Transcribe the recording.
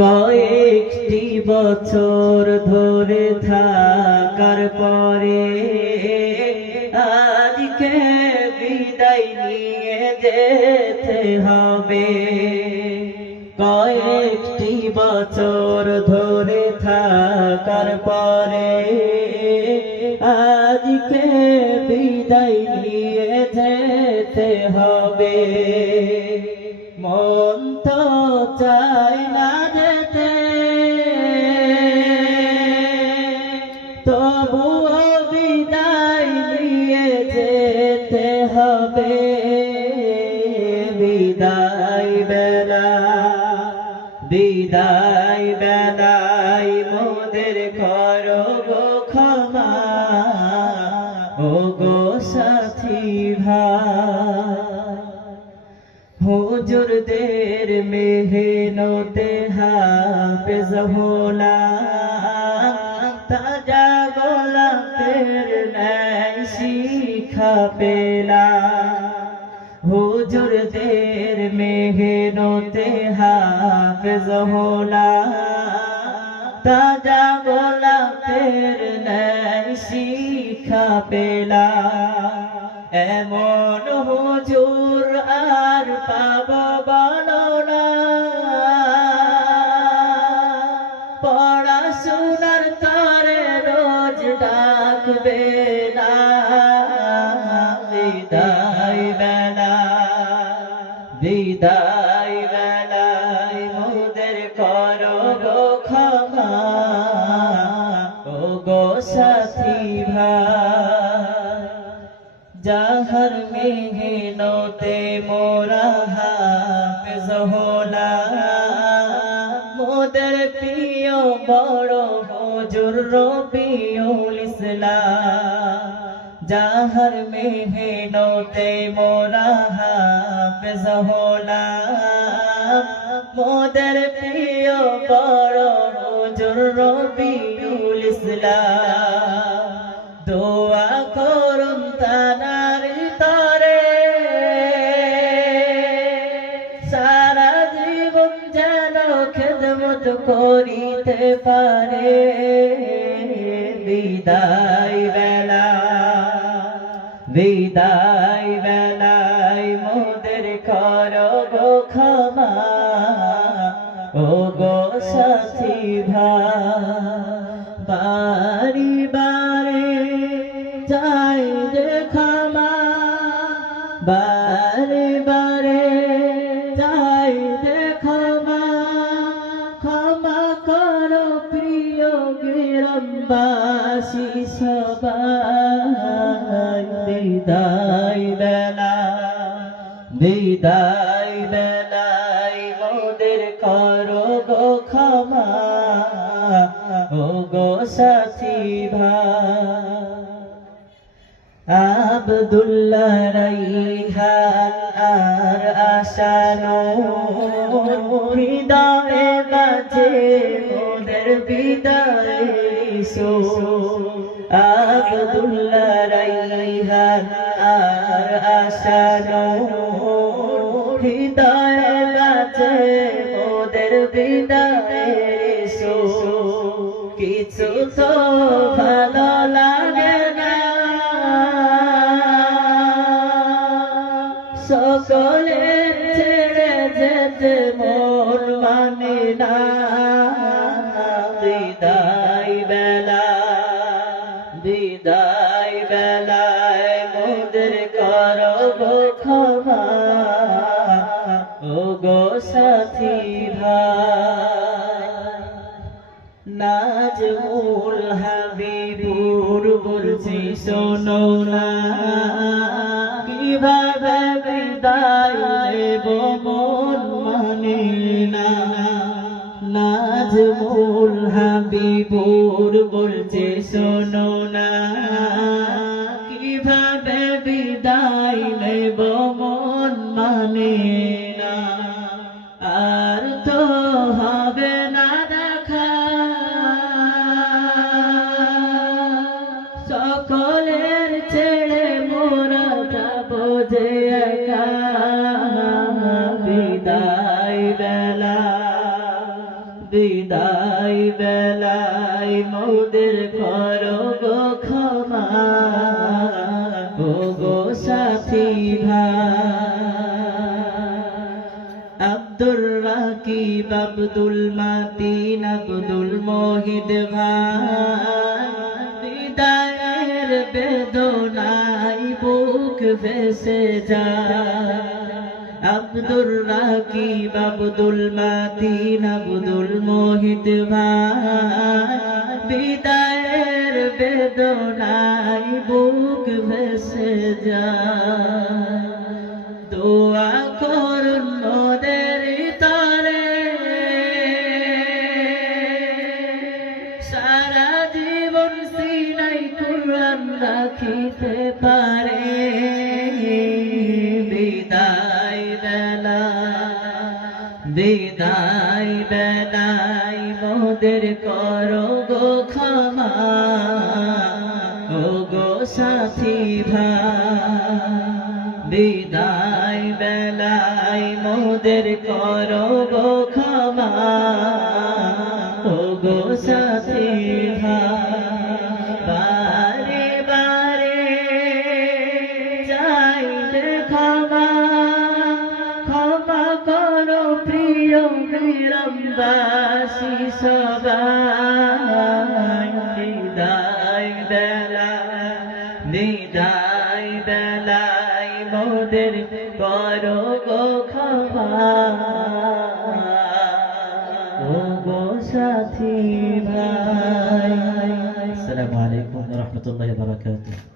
কয়েকটি বছর ধরে থাকার পরে আজকে বিদায় নিয়ে যেতে হবে। কয়েকটি বছর ধরে থাকার পরে আজকে বিদায় নিয়ে যেতে হবে। মন তো চায় না যেতে, তবুও বিদায় নিয়ে যেতে হবে। বিদায় বেলা বিদায় বেলায় মোদের করো গো ক্ষমা, ও গো সাথী ভাই। হুজুরদের মেহনতে হাফেজ হলাম, তাজা গোলাপের ন্যায় শিক্ষা পেলাম। হুজুরদের মেহনতে হাফেজ হলাম, তাজা গোলাপের ন্যায় শিক্ষা পেলাম। এমন হুজুর আর পাব বলো না, পড়াশোনার তরে রোজ ডাকবে না। বিদায় বেলা বিদায় বেলায় মোদের করো গো ক্ষমা, ও গো সাথী ভাই। যাহার মেহনতে মোরা হাফেজ হলাম, মোদের প্রিয় বড় হুজুর রবিউল ইসলাম। যাহার মেহনতে মোরা হাফেজ হলাম, মোদের প্রিয় বড় হুজুর রবিউল ইসলাম। দোয়া করুন তানার তরে, সারা জীবন যেন খেদমত করিতে পারে। বিদায় বেলা বিদায় বেলায় মোদের করো গো ক্ষমা, ও গো সাথী ভাই। বাড়ি বারে যাই যে ক্ষমা, বারে বারে যাই যে ক্ষমা। ক্ষমা করো প্রিয় গ্রামবাসী সবাই। বিদায় বেলা বিদায় বেলায় মোদের করো গো ক্ষমা, ও গো সাথী ভাই। আব্দুল্লাহ রাইহান আর আশানো হৃদয়ে বাজে মোদের বিদায় সুর। আব্দুল্লাহ রাইহান আর আশানো হৃদয়ে বাজে মোদের বিদায় সুর। কিছু তো ভালো লাগে না, সকলের ছেড়ে যেতে মন মানে না। বিদায় বেলা বিদায় বেলায় মোদের করো গো ক্ষমা, ও গো সাথী ভাই। নাজমুল হাবিবুর বলছি শোনো না, কিভাবে বিদায় নেব মন মানে না। নাজমুল হাবিবুর বলছে শোনো না, কিভাবে বিদায় নেব মন মানে না। আর তো হবে না দেখা, সকলের ছেড়ে মোরা যাব যে একা। বিদায় বেলা বিদায় বেলায় মোদের করো গো ক্ষমা ও গো সাথী ভাই আব্দুর রাকিব আব্দুল মাতিন আব্দুল মোহিদ ভাই বিদায়ের বেদনায় বুক ভেসে যায় আব্দুর রাকিব আব্দুল মাতিন আব্দুল মোহিত ভাই বিদায়ের বেদনায় বুক ভেসে যায় দোয়া করুন মোদের তরে সারা জীবন সিনাই কুরআন রাখিতে পারে বিদায় বেলায় মোদের করো গো ক্ষমা ও গো সাথী ভাই বিদায় বেলায় মোদের করো গো ক্ষমা ও গো সাথী ভাই বারে বারে চাইতে ক্ষমা ক্ষমা করো প্রিয় গ্রামবাসী সবাই বিদায় বেলায় মোদের করো গো ক্ষমা ও গো সাথী ভাই। আসসালামু আলাইকুম ওয়া রাহমাতুল্লাহি ওয়া বারাকাতুহু।